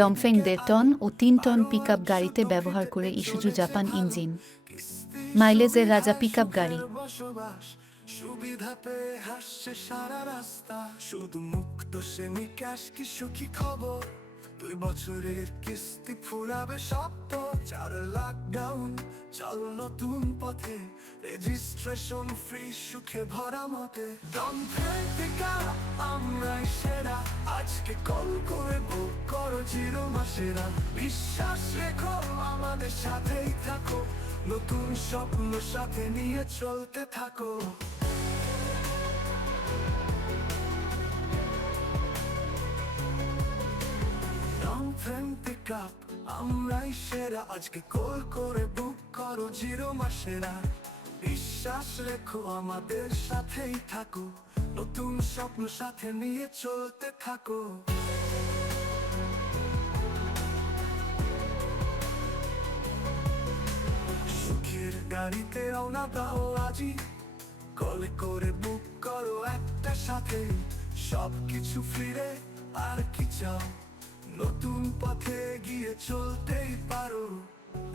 Dongfeng 1.5 ton ও 3 ton pickup গাড়িতে ব্যবহার করে ইসুজু জাপান ইঞ্জিন মাইলেজের রাজা পিকআপ গাড়ি। সুবিধা পেয়ে হাসছে সারা রাস্তা, শুধু মুক্ত সেমি ক্যাশ কি সুখী খবর। 2 বছরের কিস্তি ফুরাবে সপ্ত, 4 লাখ ডাউন, চল নতুন পথে, রেজিস্ট্রেশন ফ্রি, সুখে ভরা মতে। ডংফেং পিকআপ আমরাই সেরা, আজকে কল করে বুক করো 0 মাসেরা। বিশ্বাস রেখো আমাদের সাথেই থাকো, নতুন স্বপ্ন সাথে নিয়ে চলতে থাকো। ডংফেং পিকআপ আমরাই সেরা, আজকে কল করে বুক করো 0 মাসেরা। বিশ্বাস রেখো আমাদের সাথেই থাকো, নতুন স্বপ্ন সাথে নিয়ে চলতে থাকো। সুখের গাড়িতে রওনা দাও আজই, কলে করে বুক করো একটা সাথে। সবকিছু ফিরে আর কি চাও, নতুন পথে গিয়ে চলতেই পারো।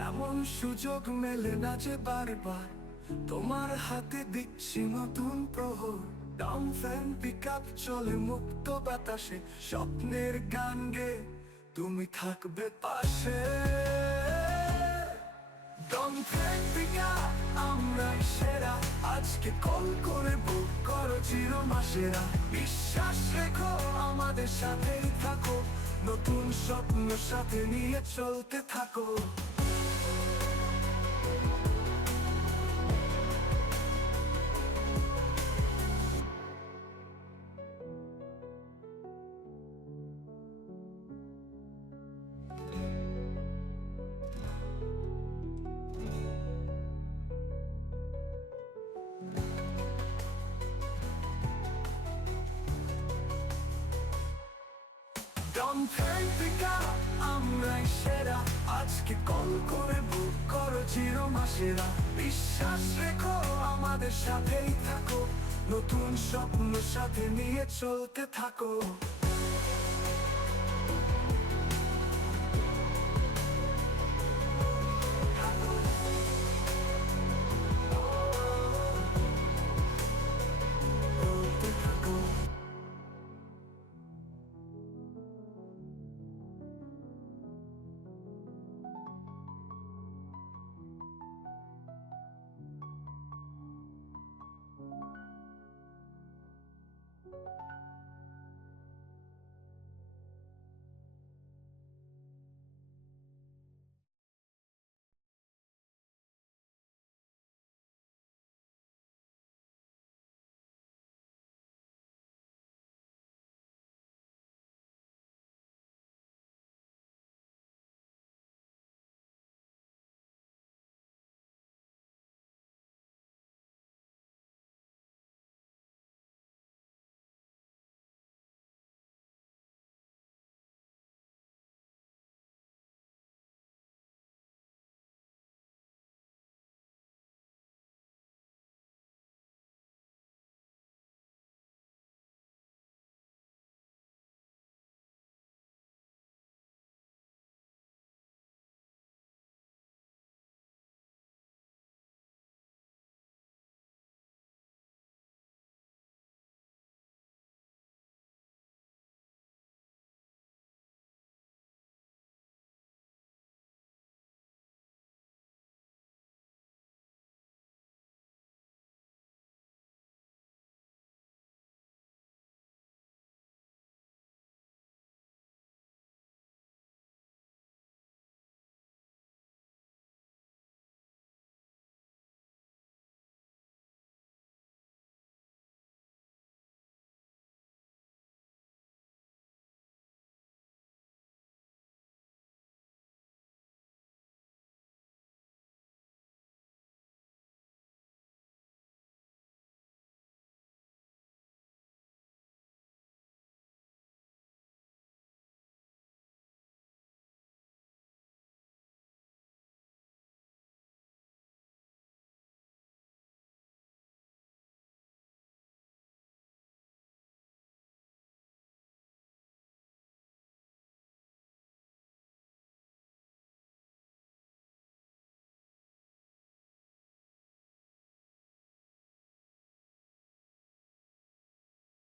এমন সুযোগ মেলে না যে বারবার, তোমার হাতে দিচ্ছি নতুন প্রহর। ডংফেং পিকআপ চলে মুক্ত বাতাসে, স্বপ্নের গান গে তুমি থাকবে পাশে। ডংফেং পিকআপ আমরাই সেরা, আজকে কল করে বুক করো 0 মাসেরা। বিশ্বাস রেখো আমাদের সাথেই থাকো, নতুন স্বপ্ন সাথে নিয়ে চলতে থাকো। ডংফেং পিকআপ আমরাই সেরা, আজকে কল করে বুক করো 0 মাসেরা। বিশ্বাস রেখো আমাদের সাথেই থাকো, নতুন স্বপ্ন সাথে নিয়ে চলতে থাকো।